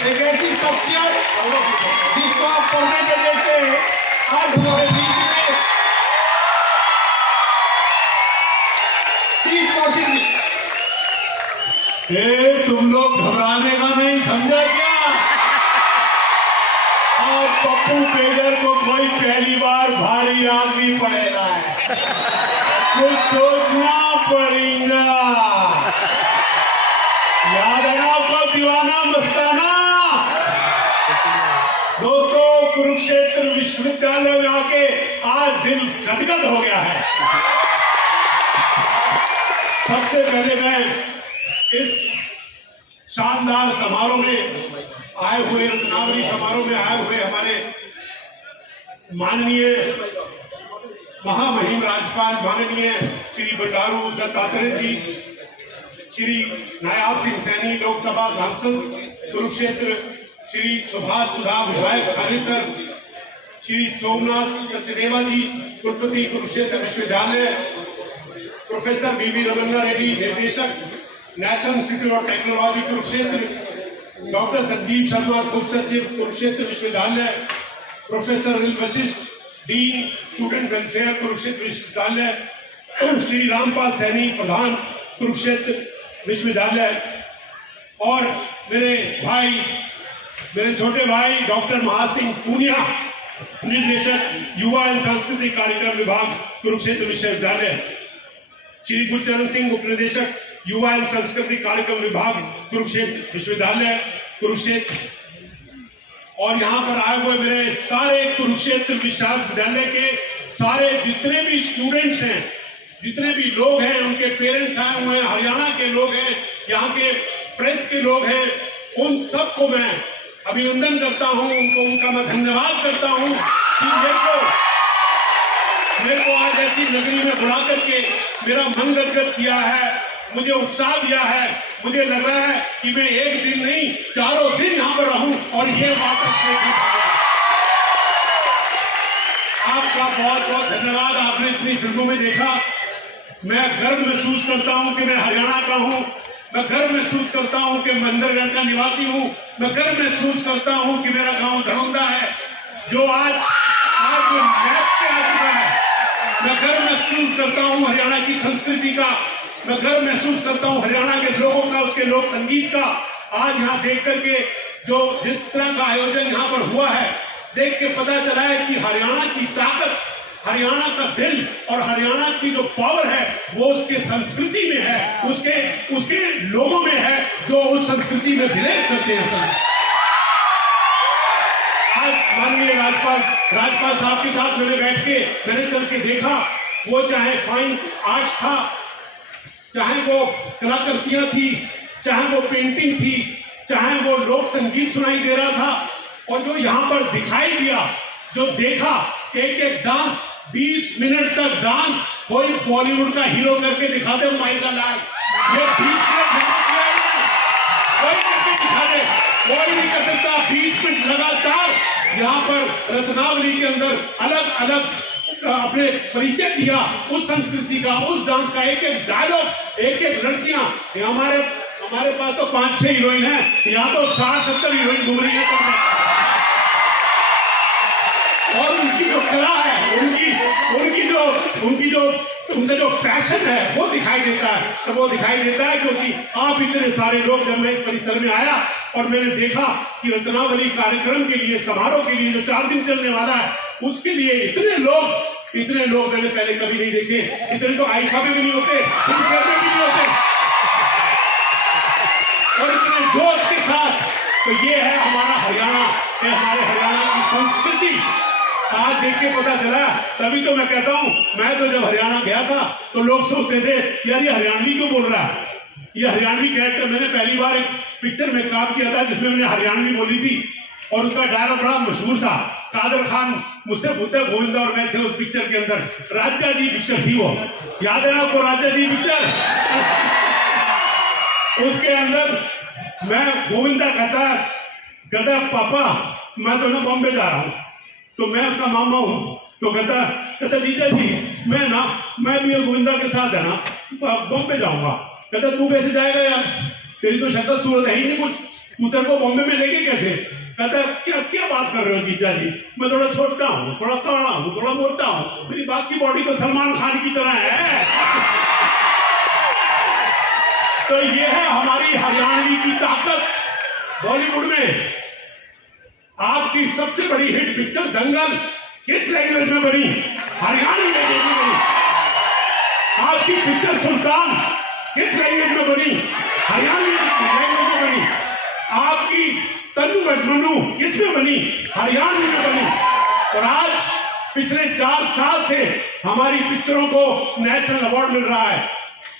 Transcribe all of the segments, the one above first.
एक ऐसी शख्सियत जिसको आप पर्दे पे देखते हैं, आज हमारे बीच में शीश कौशिक जी। तुम लोग घबराने का नहीं समझा क्या? आज पप्पू पेजर को कोई पहली बार भारी आदमी पड़ेगा है, कुछ सोचना पड़ेगा। याद है ना आपको दीवाना मस्ताना? दोस्तों, कुरुक्षेत्र विश्वविद्यालय में आके आज दिल गदगद हो गया है। सबसे पहले मैं इस शानदार समारोह में आए हुए, रत्नावली समारोह में आए हुए हमारे माननीय महामहिम राज्यपाल माननीय श्री बंडारू दत्तात्रेय जी, श्री नायाब सिंह सैनी लोकसभा सांसद कुरुक्षेत्र, श्री सुभाष सुधा विधायक थानेसर, श्री सोमनाथ सचदेवा जी कुलपति कुरुक्षेत्र विश्वविद्यालय, प्रोफेसर वीवी रमन्ना रेड्डी निर्देशक national institute of technology Kurukshetra, doctor Sanjeev Sharma कुल सचिव कुरुक्षेत्र विश्वविद्यालय, professor Anil Vashishtha dean student welfare Kurukshetra विश्वविद्यालय, श्री रामपाल सैनी प्रधान कुरुक्षेत्र विश्वविद्यालय, और मेरे भाई, मेरे छोटे भाई डॉक्टर महासिंह पूनिया निर्देशक युवा एवं सांस्कृतिक कार्यक्रम विभाग कुरुक्षेत्र विश्वविद्यालय, श्री गुरचरण सिंह उप निदेशक युवा एवं सांस्कृतिक कार्यक्रम विभाग कुरुक्षेत्र विश्वविद्यालय कुरुक्षेत्र, और यहाँ पर आए हुए मेरे सारे कुरुक्षेत्र विश्वविद्यालय के सारे जितने भी स्टूडेंट्स हैं, जितने भी लोग हैं, उनके पेरेंट्स आए हुए हैं, हरियाणा के लोग हैं, यहाँ के प्रेस के लोग हैं, उन सबको मैं अभिनंदन करता हूँ, उनका मैं धन्यवाद करता हूँ कि मेरे को आज ऐसी नगरी में बुला करके मेरा मन गदगद किया है, मुझे उत्साह दिया है। मुझे लग रहा है कि मैं एक दिन नहीं, चारों दिन यहाँ पर रहूं और ये वापस आपका बहुत बहुत धन्यवाद। आपने इतनी फिल्मों में देखा, मैं गर्व महसूस करता हूं कि मैं हरियाणा का हूं, मैं गर्व महसूस करता हूं कि मैं मंदरगढ़ का निवासी हूं, मैं गर्व महसूस करता हूं कि मेरा गांव धड़ौंदा है जो आज मैप पे आ चुका है। मैं गर्व महसूस करता हूं हरियाणा की संस्कृति का, मैं गर्व महसूस करता हूं हरियाणा के लोगों का, उसके लोक संगीत का। आज यहाँ देख करके जो जिस तरह का आयोजन यहाँ पर हुआ है, देख के पता चला है कि हरियाणा की ताकत, हरियाणा का दिल और हरियाणा की जो पावर है वो उसके संस्कृति में है, उसके लोगों में है जो उस संस्कृति में बिलीव करते हैं। आज माननीय राज्यपाल साहब के साथ मैंने बैठ के मैंने चल के देखा, वो चाहे फाइन आर्ट्स था, चाहे वो कलाकृतियां थी, चाहे वो पेंटिंग थी, चाहे वो लोक संगीत सुनाई दे रहा था, और जो यहाँ पर दिखाई दिया, जो देखा, एक एक डांस 20 मिनट तक डांस कोई बॉलीवुड का हीरो करके दिखा दे, माई का लाल, ये 20 मिनट कोई करके दिखा दे, कोई नहीं कर सकता। 20 मिनट लगातार यहाँ पर रत्नावली के अंदर अलग अलग अपने परिचय दिया उस संस्कृति का, उस डांस का, एक एक डायलॉग, एक एक लड़कियां। हमारे पास तो 5-6 हीरोइन है, यहाँ तो 60-70 हीरोइन घूम रही है, और उनकी जो कला है, उनका जो पैशन है वो दिखाई देता है। तो वो दिखाई देता है क्योंकि आप इतने सारे लोग, जब मैं इस परिसर में आया और मैंने देखा कि रत्नावली कार्यक्रम के लिए, समारोह के लिए जो 4 दिन चलने वाला है, उसके लिए इतने लोग मैंने पहले कभी नहीं देखे। इतने तो आईफा में भी नहीं होते, सिंगर में भी नहीं होते, और इतने जोश के साथ। तो ये है हमारा हरियाणा, ये हमारे हरियाणा की संस्कृति। आज देख के पता चला, तभी तो मैं कहता हूँ, मैं तो जब हरियाणा गया था तो लोग सोचते थे यार ये हरियाणवी क्यों बोल रहा है, ये हरियाणवी कैरेक्टर। मैंने पहली बार एक पिक्चर में काम किया था जिसमें मैंने हरियाणवी बोली थी, और उसका डायलॉग बड़ा मशहूर था। कादर खान मुझसे पूछते, गोविंदा और मैं थे उस पिक्चर के अंदर। राजा जी पिक्चर थी वो, याद है ना आपको राजा जी पिक्चर? उसके अंदर मैं गोविंदा कहता पापा मैं तो ना बॉम्बे जा रहा हूँ, तो मैं उसका मामा हूँ। तो कहता जीजा जी मैं भी गोविंदा के साथ है ना बॉम्बे जाऊंगा। कहता तू कैसे जाएगा यार, तेरी तो शक्ल सूरत है ही नहीं कुछ। तू तेरे को बॉम्बे में लेके कैसे? कहता है क्या क्या बात कर रहे हो जीजा जी, मैं थोड़ा छोटा हूँ, थोड़ा काड़ा हूँ, थोड़ा मोटा हूँ, मेरी बाकी बॉडी तो सलमान खान की तरह है। तो ये है हमारी हरियाणवी की ताकत। बॉलीवुड में आपकी सबसे बड़ी हिट पिक्चर दंगल किस लैंग्वेज में बनी? हरियाणवी लैंग्वेज में बनी। आपकी पिक्चर सुल्तान किस लैंग्वेज में बनी? हरियाणवी लैंग्वेज में बनी। आपकी तन्नू मजनू किसमें बनी? हरियाणवी में बनी। और आज पिछले 4 साल से हमारी पिक्चरों को नेशनल अवार्ड मिल रहा है।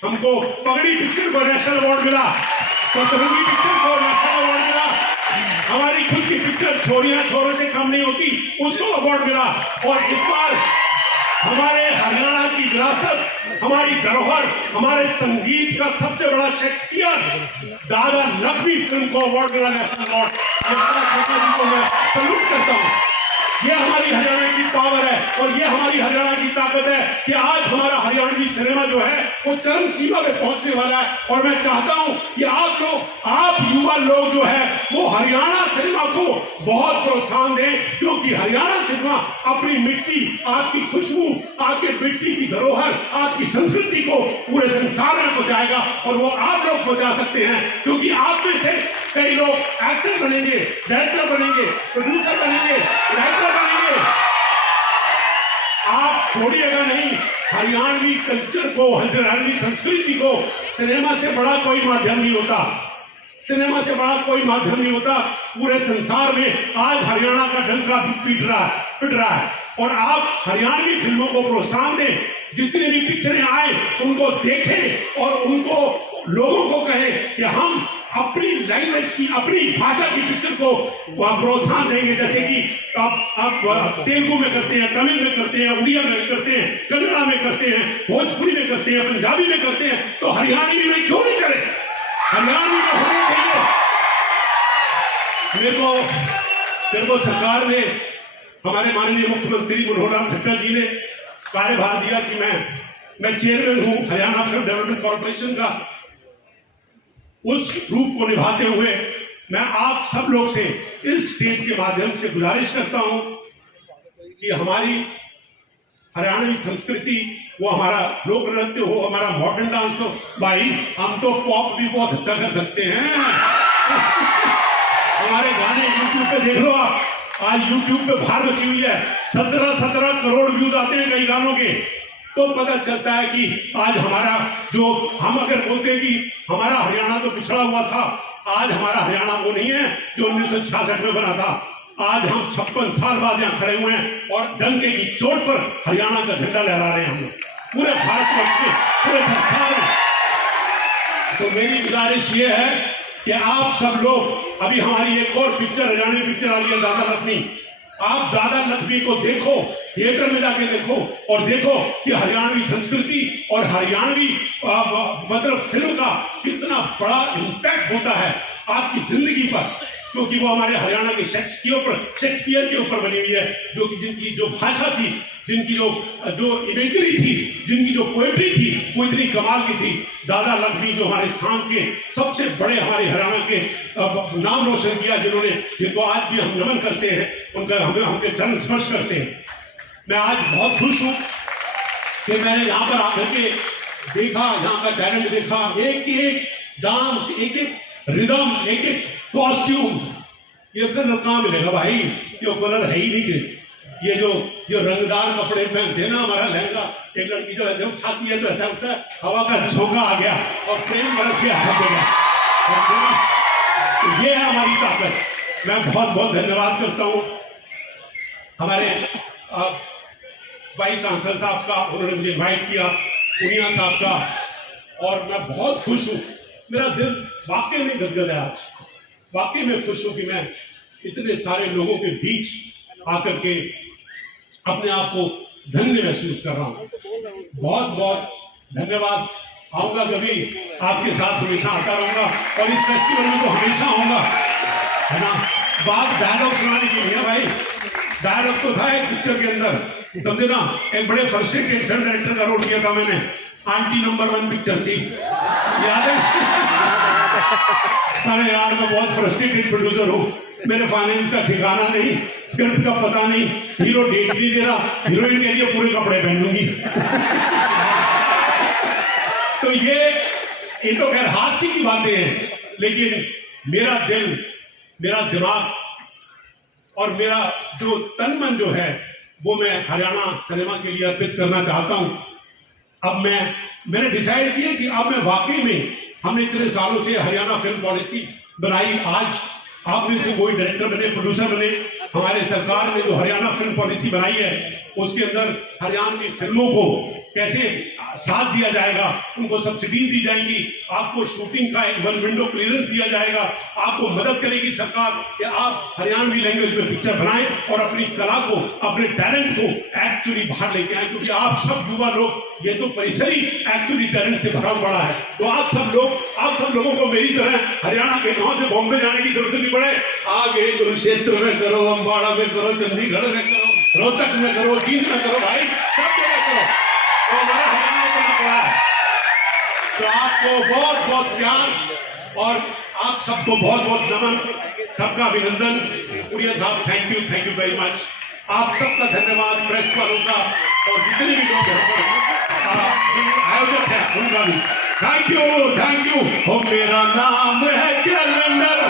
हमको पगड़ी पिक्चर को नेशनल अवार्ड मिला, शतरंगी पिक्चर को नेशनल अवार्ड मिला, हमारी खुद की पिक्चर छोरियां छोरों से कम नहीं होती उसको अवार्ड मिला। और इस बार हमारे हरियाणा की विरासत, हमारी धरोहर, हमारे संगीत का सबसे बड़ा शेक्सपियर दादा लक्ष्मी फिल्म को अवार्ड मिला, नेशनल अवार्ड। जी को मैं सल्यूट करता हूँ। ये हमारी हरियाणा की पावर है और ये हमारी हरियाणा की ताकत है कि आज हमारा हरियाणवी सिनेमा जो है वो चरम सीमा पे पहुंचने वाला है। और मैं चाहता हूं कि आप युवा लोग जो है वो हरियाणा सिनेमा को बहुत प्रोत्साहन दें, क्योंकि हरियाणा सिनेमा अपनी मिट्टी, आपकी खुशबू, आपके मिट्टी की धरोहर, आपकी संस्कृति को पूरे संसार में पहुंचाएगा। और वो आप लोग पहुंचा सकते हैं, क्योंकि आप में से कई लोग एक्टर बनेंगे, डायरेक्टर बनेंगे, प्रोड्यूसर बनेंगे, राइटर बनेंगे। आप छोड़िएगा नहीं हरियाणवी कल्चर को, हरियाणवी संस्कृति को। सिनेमा से बड़ा कोई माध्यम नहीं होता, सिनेमा से बड़ा कोई माध्यम नहीं होता। पूरे संसार में आज हरियाणा का डंका पिट रहा है। और आप हरियाणवी फिल्मों को प्रोत्साहन दें, जितनी भी पिक्चरें आए उनको देखें और उनको लोगों को कहें कि हम अपनी लैंग्वेज की, अपनी भाषा की पिक्चर को प्रोत्साहन देंगे। जैसे कि आप तेलुगु में करते हैं, तमिल में करते हैं, उड़िया में करते हैं, कन्नड़ा में करते हैं, भोजपुरी में करते हैं, पंजाबी में करते हैं, तो हरियाणवी में क्यों नहीं करें? हरियाणवी में होने चाहिए। मेरे को सरकार ने, हमारे माननीय मुख्यमंत्री मनोहर लाल खट्टर जी ने कार्यभार दिया कि मैं चेयरमैन हूं हरियाणा फिल्म डेवलपमेंट कॉर्पोरेशन का। उस रूप को निभाते हुए मैं आप सब लोग से इस स्टेज के माध्यम से गुजारिश करता हूं कि हमारी हरियाणवी संस्कृति, वो हमारा लोक नृत्य हो, हमारा मॉडर्न डांस हो, भाई हम तो पॉप भी बहुत अच्छा कर सकते हैं। हमारे गाने यूट्यूब पे देख लो आप, आज यूट्यूब पे भार मची हुई है, 17 करोड़ व्यूज आते हैं कई गानों के। तो पता चलता है कि आज हमारा जो, हम अगर बोलते हैं कि हमारा हरियाणा तो पिछड़ा हुआ था, आज हमारा हरियाणा वो नहीं है जो 1966 में बना था। आज हम 56 साल बाद यहाँ खड़े हुए हैं और डंके की चोट पर हरियाणा का झंडा लहरा रहे हैं हम लोग पूरे भारतवर्ष में, पूरे संसार में। तो मेरी गुजारिश ये है कि आप सब लोग, अभी हमारी एक और पिक्चर, हरियाणवी पिक्चर आ रही है दादा लक्ष्मी। आप दादा लक्ष्मी को देखो, थिएटर में जाके देखो और देखो कि हरियाणवी संस्कृति और हरियाणवी मतलब फिल्म का कितना बड़ा इम्पैक्ट होता है आपकी जिंदगी पर, क्योंकि वो हमारे हरियाणा के शेक्सपियर के ऊपर बनी हुई है, जो कि जिनकी जो भाषा थी, जिनकी जो इमेजरी थी, जिनकी जो पोएट्री थी, वो इतनी कमाल की थी। दादा लक्ष्मी जो हमारे सांग के सबसे बड़े, हमारे हरियाणा के नाम रोशन किया, जिनको आज भी हम नमन करते हैं, उनका हमके चरण स्पर्श करते हैं। मैं आज बहुत खुश हूँ कि मैंने यहाँ पर आकर के देखा, यहाँ का टैलेंट देखा, एक डांस, एक रिदम, एक कॉस्ट्यूम। ये कलर कहाँ मिलेगा भाई? ये कलर है ही नहीं। ये जो रंगदार कपड़े पहनते हैं ना, हमारा लहंगा, एक लड़की जो ऐसे उठाती है तो ऐसा लगता है हवा का झोंका आ गया और प्रेम बरस गया सब जगह। तो ये है हमारी ताकत। मैं बहुत बहुत धन्यवाद करता हूँ हमारे वाइस चांसलर साहब का, उन्होंने मुझे इन्वाइट किया, पुनिया साहब का, और मैं बहुत खुश हूँ। मेरा दिल वाकई में गदगद है आज, वाकई में खुश हूँ कि मैं इतने सारे लोगों के बीच आकर के अपने आप को धन्य महसूस कर रहा हूँ। बहुत बहुत धन्यवाद। आऊँगा कभी, आपके साथ हमेशा आता रहूँगा और इस फेस्टिवल में तो हमेशा आऊँगा, है ना। बात डायलॉग सुनाने की नहीं है भाई, डायलॉग तो था एक पिक्चर के अंदर, समझे ना। एक बड़े फ्रस्ट्रेटेड फिल्म डायरेक्टर का रोल किया था मैंने, आंटी नंबर 1 पिक्चर थी, याद है? अरे यार मैं बहुत फ्रस्ट्रेटेड प्रोड्यूसर हूँ, मेरे फाइनेंस का ठिकाना नहीं, स्क्रिप्ट का पता नहीं, हीरो डेट नहीं दे रहा, हीरोइन के लिए पूरे कपड़े पहन लूंगी। तो ये तो खैर हास्य की बातें हैं, लेकिन मेरा दिल, मेरा दिमाग और मेरा जो तन मन जो है वो मैं हरियाणा सिनेमा के लिए अर्पित करना चाहता हूं। अब मैंने डिसाइड किया कि अब मैं वाकई में, हमने इतने सालों से हरियाणा फिल्म पॉलिसी बनाई, आज आप में से कोई डायरेक्टर बने, प्रोड्यूसर बने, हमारे सरकार ने जो हरियाणा फिल्म पॉलिसी बनाई है उसके अंदर हरियाणवी फिल्मों को कैसे साथ दिया जाएगा, उनको सब्सिडी दी जाएंगी, आपको शूटिंग का एक वन विंडो क्लियरेंस दिया जाएगा, आपको मदद करेगी सरकार कि आप हरियाणवी लैंग्वेज में पिक्चर बनाएं और अपनी कला को, अपने टैलेंट को एक्चुअली बाहर लेके आए, क्योंकि आप सब युवा लोग, ये तो परिसर ही एक्चुअली टैलेंट से भरा पड़ा है। तो आप सब लोगों को मेरी तरह हरियाणा के गांव से बॉम्बे जाने की जरूरत नहीं पड़े, आगे कुरुक्षेत्र में करो, अम्बाड़ा में करो, चंडीगढ़ में करो, रोहतक में करो, जींद में करो, भाई सब जगह करो, तो हमारा हरियाणा इतना बड़ा है। तो आपको बहुत बहुत प्यार और आप सबको बहुत बहुत नमन, सबका अभिनंदन। पुरिया साहब थैंक यू वेरी मच, आप सबका धन्यवाद, प्रेस वालों का और जितने भी लोग यहाँ पर आयोजक है उनका भी थैंक यू। हो मेरा नाम है कैलेंडर,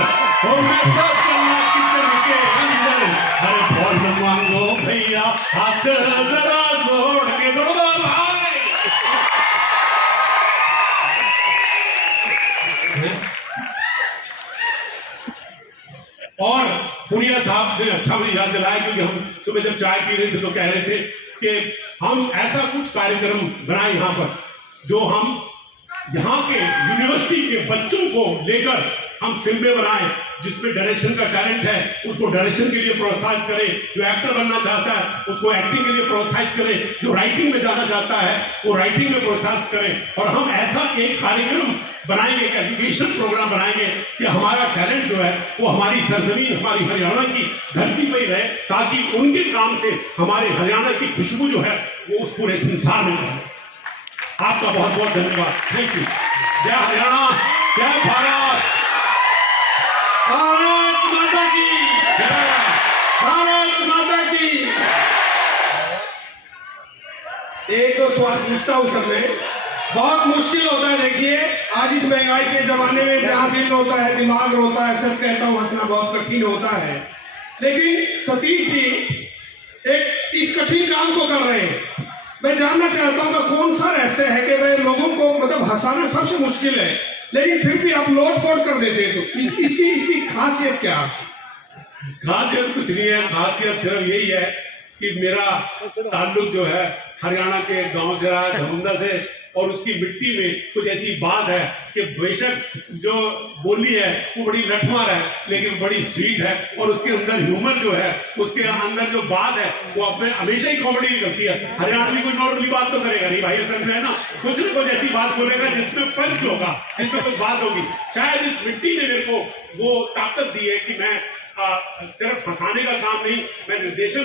हो मैं तो चलना किचन के अंदर, अरे फल मांगो भैया हाथ जरा जोड़ के दो भाई। और पुरिया साहब ने अच्छा मुझे याद दिलाया, क्योंकि हम सुबह जब चाय पी रहे थे तो कह रहे थे कि हम ऐसा कुछ कार्यक्रम बनाए यहाँ पर, जो हम यहाँ के यूनिवर्सिटी के बच्चों को लेकर हम फिल्में बनाएं, जिसमें डायरेक्शन का टैलेंट है उसको डायरेक्शन के लिए प्रोत्साहित करें, जो एक्टर बनना चाहता है उसको एक्टिंग के लिए प्रोत्साहित करें, जो राइटिंग में जाना चाहता है वो राइटिंग में प्रोत्साहित करें। और हम ऐसा एक कार्यक्रम बनाएंगे, एक एजुकेशन प्रोग्राम बनाएंगे कि हमारा टैलेंट जो है वो हमारी सरजमीन, हमारी हरियाणा की धरती पर ही रहे, ताकि उनके काम से हमारे हरियाणा की खुशबू जो है वो उस पूरे संसार में जाए। आपका बहुत बहुत धन्यवाद, थैंक यू। जय हरियाणा, जय भारत, भारत माता की जय, भारत माता की। एक तो सवाल पूछता हूं सबने, बहुत मुश्किल होता है। देखिए आज इस महंगाई के जमाने में जहां दिल रोता है दिमाग रोता है, सच कहता हूं हंसना बहुत कठिन होता है, लेकिन सतीश जी एक इस कठिन काम को कर रहे हैं। मैं जानना चाहता हूं कि कौन सा रहस्य है कि भाई लोगों को मतलब हंसाना सबसे मुश्किल है, लेकिन फिर भी आप लोट-पोट कर देते हैं, तो इसकी खासियत क्या है? खासियत कुछ नहीं है, खासियत सिर्फ यही है कि मेरा ताल्लुक जो है हरियाणा के गांव से रहा है, धमुंदा से, और उसकी मिट्टी में कुछ ऐसी बात है कि बेशक जो बोली है वो बड़ी लठमार है लेकिन बड़ी स्वीट है, और उसके अंदर ह्यूमर जो है, उसके अंदर जो बात है वो अपने हमेशा ही कॉमेडी निकलती है। हरियाणवी कोई नॉर्मली बात तो करेगा नहीं भाई, असल में है ना, कुछ न कुछ ऐसी बात बोलेगा जिसमें पंच होगा, जिसमें कुछ बात होगी। शायद इस मिट्टी ने मेरे को वो ताकत दी है कि मैं सिर्फ हंसाने का काम नहीं, मैं निर्देशक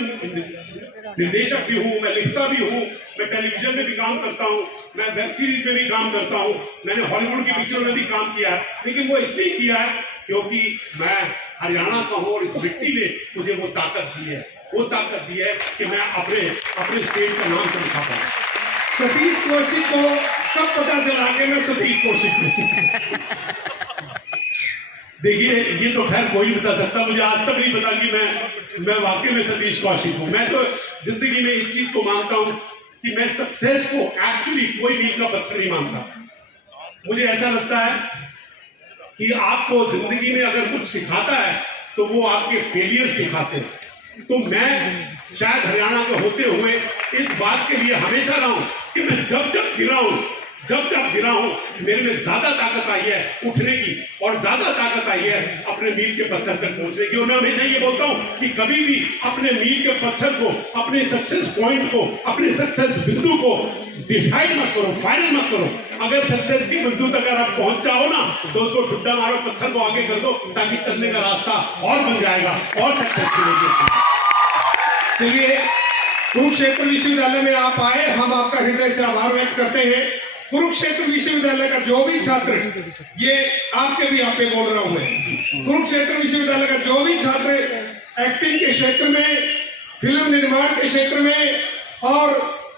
भी हूँ, मैं लिखता भी हूँ, मैं टेलीविजन में भी काम करता हूँ, मैं वेब सीरीज में भी काम करता हूँ, मैंने हॉलीवुड की पिक्चरों में भी काम किया है, लेकिन वो इसलिए किया है क्योंकि मैं हरियाणा का हूँ और इस मिट्टी ने मुझे वो ताकत दी है, कि मैं अपने स्टेट का नाम तो लिखा पाऊँ। सतीश कौशिक को कब पता चला कि मैं सतीश कौशिक हूँ? देखिए ये तो खैर कोई नहीं बता सकता, मुझे आज तक नहीं पता कि मैं वाकई में सतीश कौशिक हूँ। मैं तो जिंदगी में इस चीज को मानता हूँ कि मैं सक्सेस को एक्चुअली कोई मील का पत्थर नहीं मानता। मुझे ऐसा लगता है कि आपको जिंदगी में अगर कुछ सिखाता है तो वो आपके फेलियर सिखाते हैं। तो मैं शायद हरियाणा के होते हुए इस बात के लिए हमेशा रहा हूँ कि मैं जब गिरा हूं मेरे में ज्यादा ताकत आई है उठने की, और ज्यादा ताकत आई है अपने मील के पत्थर तक पहुंचने की। और मैं हमेशा ये बोलता हूं कि कभी भी अपने मील के पत्थर को, अपने सक्सेस पॉइंट को, अपने सक्सेस बिंदु को डिसाइड मत करो, फाइनल मत करो। अगर सक्सेस की बिंदु तक अगर आप पहुंच जाओ ना तो उसको ठुड्डा मारो, पत्थर को आगे कर दो, ताकि चलने का रास्ता और बन जाएगा और सक्सेस मिलेगी। चलिए, कुरुक्षेत्र विश्वविद्यालय में आप आए, हम आपका हृदय से आभार व्यक्त करते हैं। कुरुक्षेत्र विश्वविद्यालय का जो भी छात्र, ये आपके भी आप पे बोल रहा हूं मैं, कुरुक्षेत्र विश्वविद्यालय का जो भी छात्र एक्टिंग के क्षेत्र में, फिल्म निर्माण के क्षेत्र में और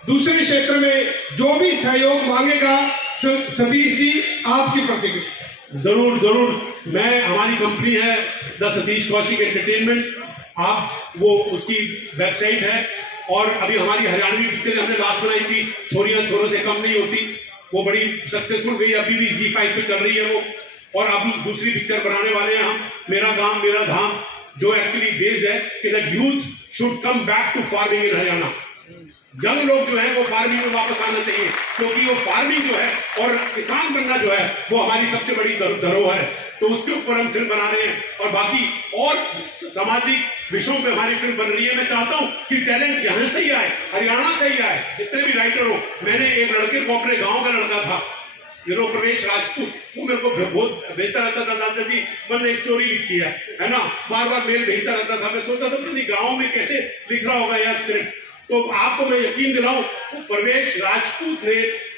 दूसरे क्षेत्र में जो भी सहयोग मांगेगा, सतीश जी आपकी प्रतिक्रिया। जरूर जरूर, मैं, हमारी कंपनी है द सतीश कौशिक एंटरटेनमेंट, आप वो उसकी वेबसाइट है, और अभी हमारी हरियाणवी पिक्चर हमने लास्ट बनाई थी, छोरियां छोरों से कम नहीं होती, वो बड़ी सक्सेसफुल गई, अभी भी G5 पे चल रही है वो। और अब हम दूसरी पिक्चर बनाने वाले हैं हम, मेरा गांव मेरा धाम, जो एक्चुअली बेस्ड है कि the youth should come back to farming in Haryana. Young लोग जो है वो फार्मिंग में वापस आना चाहिए, क्योंकि वो फार्मिंग जो है और किसान बनना जो है वो हमारी सबसे बड़ी धरोहर है। तो उसके ऊपर हम फिल्म बना रहे हैं, और बाकी और सामाजिक विषयों पे हमारी फिल्म बन रही है। मैं चाहता हूं कि टैलेंट यहाँ से ही आए, हरियाणा से ही आए, जितने भी राइटर हो। मैंने एक लड़के को, अपने गाँव का लड़का था, प्रवेश राजपूत, वो मेरे को बहुत भेजता रहता था, दादाजी मैंने एक स्टोरी लिखी है ना, बार बार मेल भेजता रहता था। मैं सोचता था कि गाँव में कैसे लिख रहा होगा यार स्क्रिप्ट। तो आपको मैं यकीन दिलाऊं, प्रवेश राजपूत ने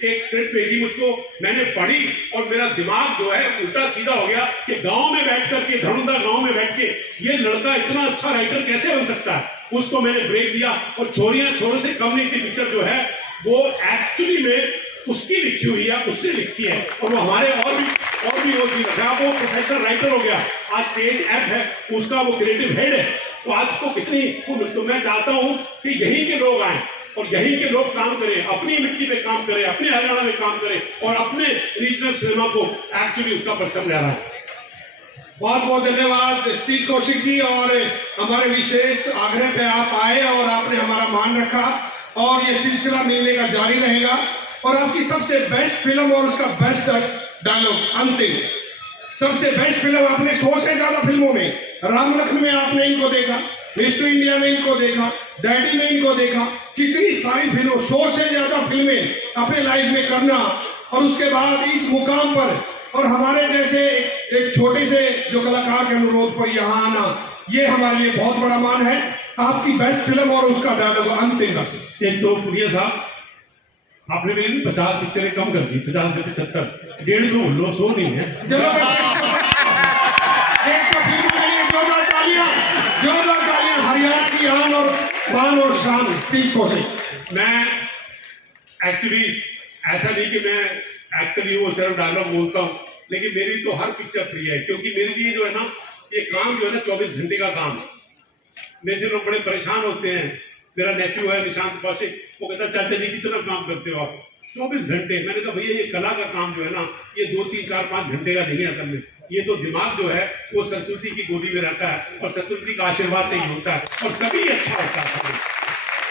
एक स्क्रिप्ट भेजी मुझको, मैंने पढ़ी और मेरा दिमाग जो है उल्टा सीधा हो गया कि गांव में बैठ कर के, धनुंदा गांव में बैठ के ये लड़का इतना अच्छा राइटर कैसे बन सकता है। उसको मैंने ब्रेक दिया, और छोरियां छोरों से कम नहीं थी पिक्चर जो है वो एक्चुअली में उसकी लिखी हुई है, उससे लिखी है, और वो हमारे और भी वो चीज रखा, वो प्रोफेशनल राइटर हो गया, आज स्टेज ऐप है उसका, वो क्रिएटिव हेड है। तो आज उसको कितनी, तो मैं चाहता हूं कि यहीं के लोग आए और यहीं के लोग काम करें, अपनी मिट्टी पे काम करें, अपने हरियाणा में काम करें, और अपने रीजनल सिनेमा को एक्चुअली उसका परचम लहराएं। बहुत बहुत धन्यवाद सतीश कौशिक जी, और हमारे विशेष आग्रह पे आप आए और आपने हमारा मान रखा, और ये सिलसिला मिलने का जारी रहेगा। और आपकी सबसे बेस्ट फिल्म और उसका बेस्ट डायलॉग, अंतिम सबसे बेस्ट फिल्म, आपने 100 से ज्यादा फिल्मों में, राम लखन में आपने इनको देखा, मिस्टर इंडिया में इनको देखा, डैडी में इनको देखा, कितनी सारी फिल्मों, 100 से ज्यादा फिल्में अपने लाइफ में करना, और उसके बाद इस मुकाम पर और हमारे जैसे एक छोटे से जो कलाकार के अनुरोध पर यहाँ आना, ये हमारे लिए बहुत बड़ा मान है। आपकी बेस्ट फिल्म और उसका डायलॉग अंतिम बस। एक तो पुरिया साहब, आपने मेरी 50 पिक्चरें कम कर दी, 50 से 75, 150 लो, 100 नहीं है। चलो 100 फिल्म के लिए जोरदार तालियां, हरियाणा की आन और बान और शान सतीश कौशिक। मैं एक्चुअली ऐसा नहीं कि मैं एक्टर ही हूँ, सिर्फ डायलॉग बोलता हूँ, लेकिन मेरी तो हर पिक्चर प्रिय है, क्योंकि मेरे लिए जो है ना, ये काम जो है ना 24 घंटे का काम है। मेरे से लोग बड़े परेशान होते हैं। मेरा नेफ्यू है निशांत कौशिक, वो कहता है चाचा जी कितना काम करते हो आप? 24 घंटे। मैंने कहा भैया ये कला का काम जो है ना, ये 2, 3, 4, 5 घंटे का नहीं है असल में। ये तो दिमाग जो है वो सरस्वती की गोदी में रहता है, और सरस्वती का आशीर्वाद से ही होता है, और तभी अच्छा होता है।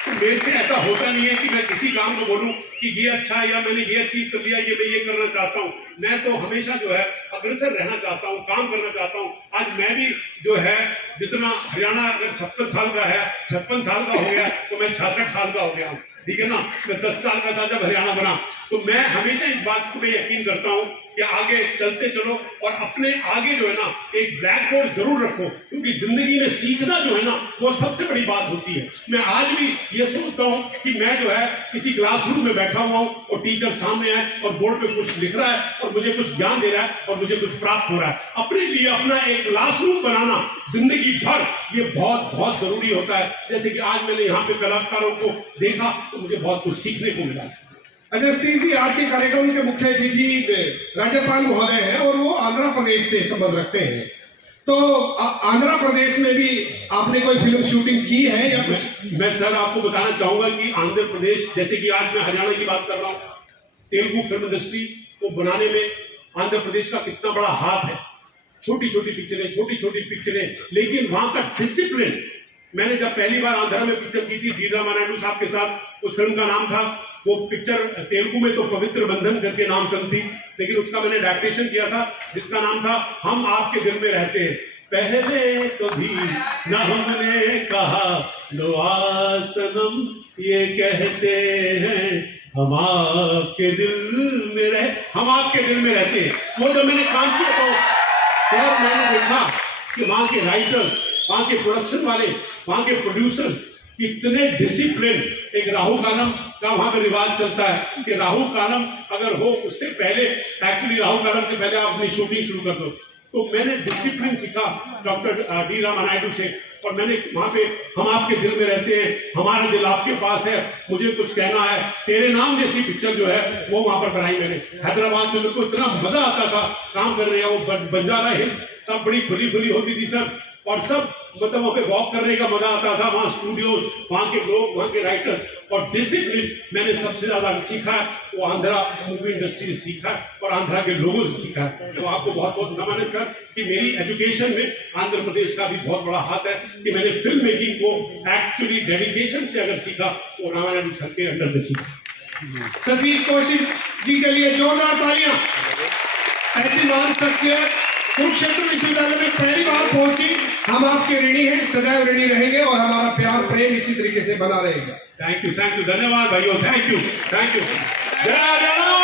तो मेरे से ऐसा होता नहीं है कि मैं किसी काम को बोलूं कि ये अच्छा है, या मैंने ये अचीव कर लिया, ये मैं ये करना चाहता हूँ। मैं तो हमेशा जो है अग्रसर रहना चाहता हूँ, काम करना चाहता हूँ। आज मैं भी जो है, जितना हरियाणा अगर 56 साल का है, 56 साल का हो गया, तो मैं 66 साल का हो गया हूँ, ठीक है ना। मैं 10 साल का था जब हरियाणा बना। तो मैं हमेशा इस बात को मैं यकीन करता हूँ कि आगे चलते चलो, और अपने आगे जो है ना एक ब्लैक बोर्ड जरूर रखो, क्योंकि जिंदगी में सीखना जो है ना वो सबसे बड़ी बात होती है। मैं आज भी ये सोचता हूँ कि मैं जो है किसी क्लासरूम में बैठा हुआ हूँ, और टीचर सामने है और बोर्ड पे कुछ लिख रहा है, और मुझे कुछ ज्ञान दे रहा है, और मुझे कुछ प्राप्त हो रहा है। अपने लिए अपना एक क्लासरूम बनाना जिंदगी भर ये बहुत बहुत जरूरी होता है। जैसे कि आज मैंने यहाँ पे कलाकारों को देखा तो मुझे बहुत कुछ सीखने को मिला। अच्छा सिंह जी, आज के कार्यक्रम के मुख्य अतिथि राज्यपाल महोदय हैं, और वो आंध्र प्रदेश से संबंध रखते हैं। तो आंध्र प्रदेश में भी आपने कोई फिल्म शूटिंग की है या कुछ? मैं सर आपको बताना चाहूंगा कि आंध्र प्रदेश, जैसे कि आज मैं हरियाणा की बात कर रहा हूँ, तेलुगु फिल्म इंडस्ट्री को बनाने में आंध्र प्रदेश का कितना बड़ा हाथ है। छोटी छोटी पिक्चरें, लेकिन वहां का डिसिप्लिन। मैंने जब पहली बार आंध्र में पिक्चर की थी डी रामा नायडू साहब के साथ, उस फिल्म का नाम था, वो पिक्चर तेलुगु में तो पवित्र बंधन करके नाम फिल्म थी, लेकिन उसका मैंने अडैप्टेशन किया था जिसका नाम था हम आपके दिल में रहते हैं। पहले कभी न हमने कहा लो आ सनम, ये कहते हैं हम आपके दिल में रहते हैं। वो जो मैंने काम किया तो सर मैंने देखा कि वहाँ के राइटर्स, वहाँ के प्रोडक्शन वाले, वहाँ के प्रोड्यूसर्स कितने डिसिप्लिन। एक राहुल गानम का वहां पर रिवाज चलता है कि राहु कालम अगर हो उससे पहले, एक्चुअली राहु कालम से पहले आप अपनी शूटिंग शुरू कर दो। तो मैंने डिसिप्लिन सीखा डॉक्टर डी रामानायडू से, और मैंने वहां पे हम आपके दिल में रहते हैं, हमारा दिल आपके पास है, मुझे कुछ कहना है, तेरे नाम जैसी पिक्चर जो है वो वहां पर बनाई मैंने हैदराबाद में। मेरे को इतना मजा आता था काम करने का। वो बंजारा हिल्स तब बड़ी खुली खुली होती थी सर, और सब मतलब वहाँ पे वॉक करने का मजा आता था। वहाँ स्टूडियोज, वहाँ के लोग, वहाँ के राइटर्स, और डिसिप्लिन मैंने सबसे ज्यादा सीखा है वो आंध्रा मूवी इंडस्ट्री से सीखा है और आंध्रा के लोगों से सीखा है। तो आपको बहुत बहुत नमन है सर कि मेरी एजुकेशन में आंध्र प्रदेश का भी बहुत बड़ा हाथ है कि मैंने फिल्म मेकिंग को एक्चुअली डेडिकेशन से अगर सीखा वो रामानायडू सर के अंडर में सीखा। सतीश कौशिक जी के लिए जोरदार तालियां। ऐसी महान शख्सियत कुरुक्षेत्र विश्वविद्यालय में पहली बार पहुंची, हम आपके ऋणी हैं, सदैव ऋणी रहेंगे और हमारा प्यार प्रेम इसी तरीके से बना रहेगा। थैंक यू, धन्यवाद भाइयों, थैंक यू। जय जवान।